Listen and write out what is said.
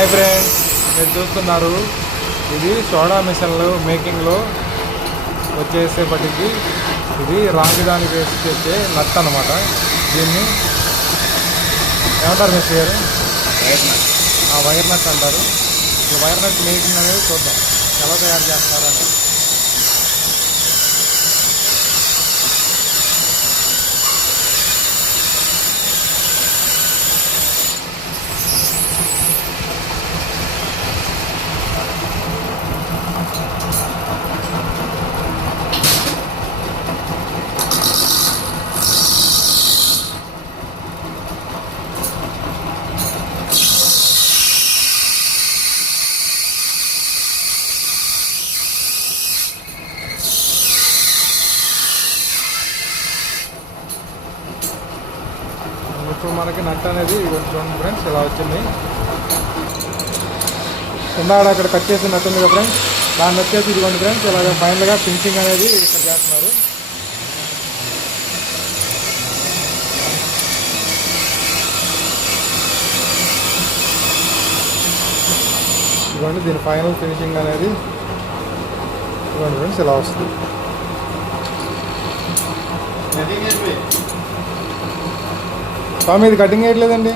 Hi friends, మీరు చూస్తున్నారు ఇది సోడా మిషన్లు మేకింగ్లో వచ్చేసేపటికి ఇది రాగిదానికి వేసి తెచ్చే నట్ అనమాట. దీన్ని ఏమంటారు మిస్ గారు? వైర్ నట్ అంటారు. ఈ వైర్ నట్ మేకింగ్ అనేది చూద్దాం ఎలా తయారు చేస్తున్నారని. ఇప్పుడు మనకి నట్ అనేది చూడండి ఫ్రెండ్స్ ఇలా వచ్చింది. ఇందాక అక్కడ కట్ చేసి నట్ ఉంది కదా ఫ్రెండ్స్, దాన్ని వచ్చేసి ఇదిగోండి ఫ్రెండ్స్ ఇలాగ ఫైనల్గా ఫినిషింగ్ అనేది ఇక్కడ చేస్తున్నారు. ఇదిగోండి దీని ఫైనల్ ఫినిషింగ్ అనేది ఇదిగోండి ఫ్రెండ్స్ ఇలా వస్తుంది. స్వామి ఇది కటింగ్ వేయట్లేదండి.